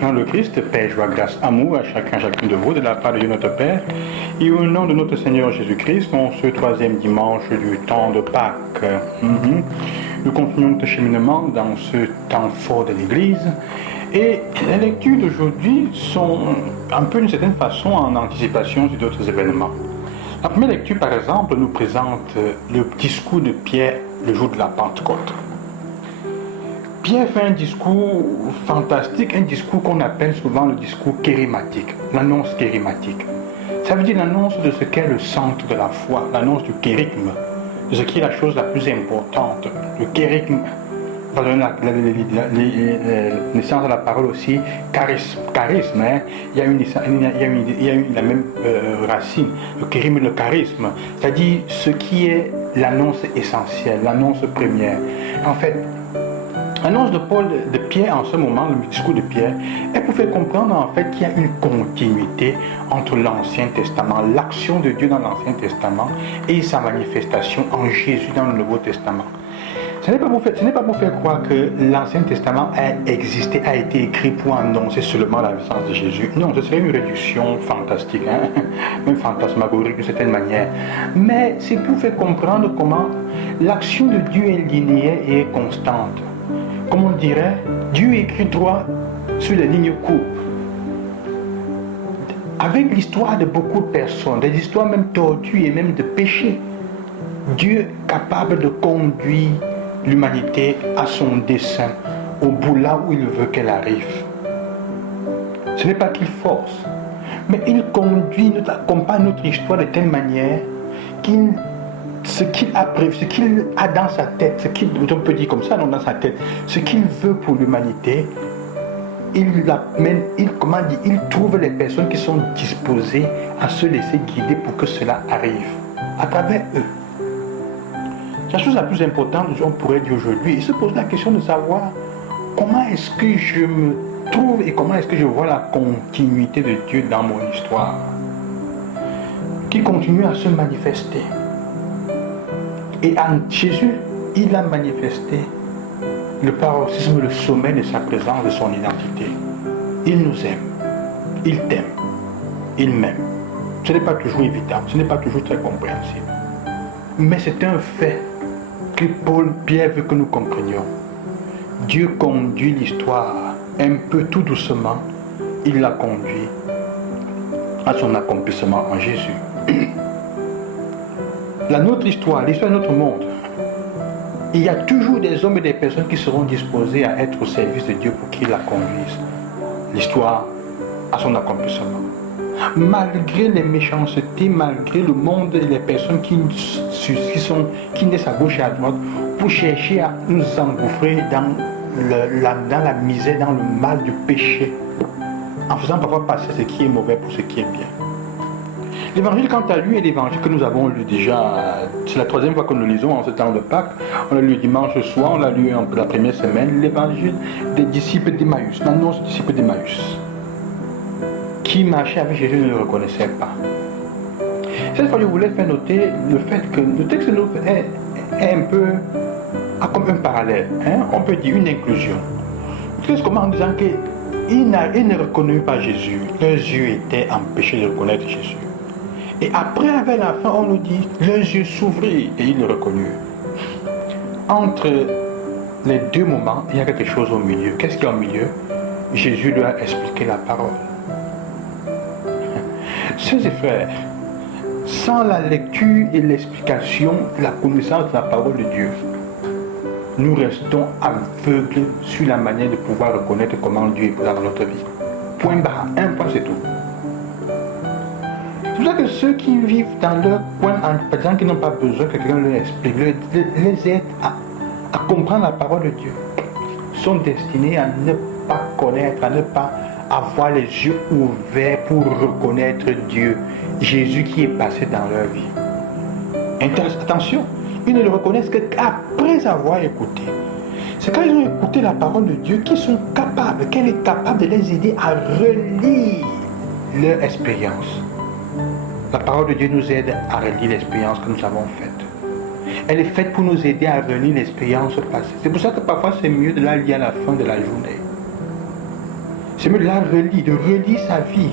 frère le Christ, paix, joie, grâce, amour à chacun de vous, de la part de Dieu notre Père, et au nom de notre Seigneur Jésus-Christ, en ce troisième dimanche du temps de Pâques. Nous continuons notre cheminement dans ce temps fort de l'Église, et les lectures d'aujourd'hui sont un peu d'une certaine façon en anticipation sur d'autres événements. La première lecture, par exemple, nous présente le discours de Pierre le jour de la Pentecôte. Pierre fait un discours fantastique, un discours qu'on appelle souvent le discours kérimatique, l'annonce kérimatique. Ça veut dire l'annonce de ce qu'est le centre de la foi, l'annonce du kérigme, de ce qui est la chose la plus importante. Le kérigme va donner la naissance à la parole aussi, charisme. Hein. Il y a la même racine, le kérigme et le charisme, c'est-à-dire ce qui est l'annonce essentielle, l'annonce première. En fait, l'annonce de Pierre en ce moment, le discours de Pierre, est pour faire comprendre en fait qu'il y a une continuité entre l'Ancien Testament, l'action de Dieu dans l'Ancien Testament et sa manifestation en Jésus dans le Nouveau Testament. Ce n'est pas pour faire croire que l'Ancien Testament a existé, a été écrit pour annoncer seulement la naissance de Jésus. Non, ce serait une réduction fantastique, hein? Même fantasmagorique d'une certaine manière. Mais c'est pour faire comprendre comment l'action de Dieu est linéaire et constante. Comme on dirait, Dieu écrit droit sur les lignes courtes. Avec l'histoire de beaucoup de personnes, des histoires même tortues et même de péchés, Dieu est capable de conduire l'humanité à son dessein, au bout là où il veut qu'elle arrive. Ce n'est pas qu'il force, mais il conduit, accompagne notre histoire de telle manière ce qu'il a prévu, ce qu'il a dans sa tête, on peut dire comme ça, non, dans sa tête, ce qu'il veut pour l'humanité, il trouve les personnes qui sont disposées à se laisser guider pour que cela arrive, à travers eux. La chose la plus importante, on pourrait dire aujourd'hui, il se pose la question de savoir comment est-ce que je me trouve et comment est-ce que je vois la continuité de Dieu dans mon histoire, qui continue à se manifester. Et en Jésus, il a manifesté le paroxysme, le sommet de sa présence, de son identité. Il nous aime, il t'aime, il m'aime. Ce n'est pas toujours évident, ce n'est pas toujours très compréhensible. Mais c'est un fait que Pierre veut que nous comprenions. Dieu conduit l'histoire un peu tout doucement, il la conduit à son accomplissement en Jésus. Notre histoire, l'histoire de notre monde, il y a toujours des hommes et des personnes qui seront disposés à être au service de Dieu pour qu'il la conduise. L'histoire à son accomplissement. Malgré les méchancetés, malgré le monde et les personnes qui naissent à gauche et à droite pour chercher à nous engouffrer dans la misère, dans le mal du péché, en faisant parfois passer ce qui est mauvais pour ce qui est bien. L'évangile, quant à lui, est l'évangile que nous avons lu déjà. C'est la troisième fois que nous lisons en ce temps de Pâques. On l'a lu dimanche soir, on l'a lu la première semaine. L'évangile des disciples d'Emmaüs, l'annonce des disciples d'Emmaüs, qui marchaient avec Jésus ne le reconnaissaient pas. Cette fois, je voulais faire noter le fait que le texte est un peu comme un parallèle. Hein? On peut dire une inclusion. Le texte commence en disant qu'ils ne reconnaissent pas Jésus. Leurs yeux étaient empêchés de reconnaître Jésus. Et après, vers la fin, on nous dit, leurs yeux s'ouvrirent et ils le reconnurent. Entre les deux moments, il y a quelque chose au milieu. Qu'est-ce qu'il y a au milieu? Jésus leur a expliqué la parole. Sœurs et frères, sans la lecture et l'explication, la connaissance de la parole de Dieu, nous restons aveugles sur la manière de pouvoir reconnaître comment Dieu est présent dans notre vie. Point barre, un point c'est tout. C'est pour ça que ceux qui vivent dans leur coin, par exemple, qui n'ont pas besoin que quelqu'un leur explique, les aide à comprendre la parole de Dieu, sont destinés à ne pas connaître, à ne pas avoir les yeux ouverts pour reconnaître Dieu, Jésus qui est passé dans leur vie. Attention, ils ne le reconnaissent qu'après avoir écouté. C'est quand ils ont écouté la parole de Dieu qu'ils sont capables, qu'elle est capable de les aider à relire leur expérience. La parole de Dieu nous aide à relire l'expérience que nous avons faite. Elle est faite pour nous aider à relire l'expérience passée. C'est pour ça que parfois c'est mieux de la lire à la fin de la journée. Seigneur, la relis, de relire sa vie.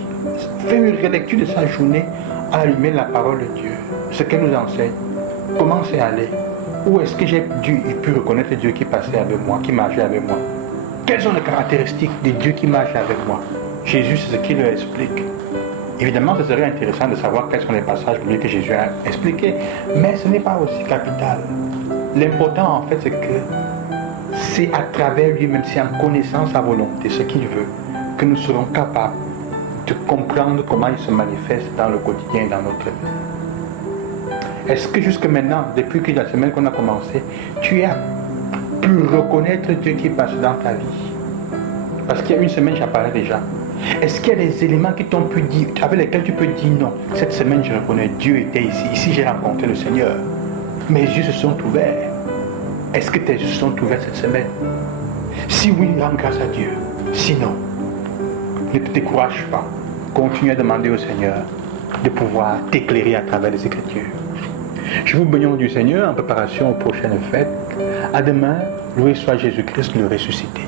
Fais une relecture de sa journée à la lumière de la parole de Dieu. Ce qu'elle nous enseigne. Comment c'est allé? Où est-ce que j'ai pu reconnaître Dieu qui passait avec moi, qui marchait avec moi? Quelles sont les caractéristiques de Dieu qui marche avec moi? Jésus, c'est ce qu'il leur explique. Évidemment, ce serait intéressant de savoir quels sont les passages bibliques que Jésus a expliqués, mais ce n'est pas aussi capital. L'important, en fait, c'est que c'est à travers lui-même, c'est en connaissant sa volonté, ce qu'il veut, que nous serons capables de comprendre comment il se manifeste dans le quotidien et dans notre vie. Est-ce que jusque maintenant, depuis que la semaine qu'on a commencé, tu as pu reconnaître Dieu qui passe dans ta vie? Parce qu'il y a une semaine, j'apparais déjà. Est-ce qu'il y a des éléments qui t'ont pu dire, avec lesquels tu peux dire non? Cette semaine, je reconnais, Dieu était ici. Ici, j'ai rencontré le Seigneur. Mes yeux se sont ouverts. Est-ce que tes yeux se sont ouverts cette semaine? Si oui, rends grâce à Dieu. Sinon, ne te décourage pas. Continue à demander au Seigneur de pouvoir t'éclairer à travers les Écritures. Je vous bénis au nom du Seigneur en préparation aux prochaines fêtes. À demain, loué soit Jésus-Christ le ressuscité.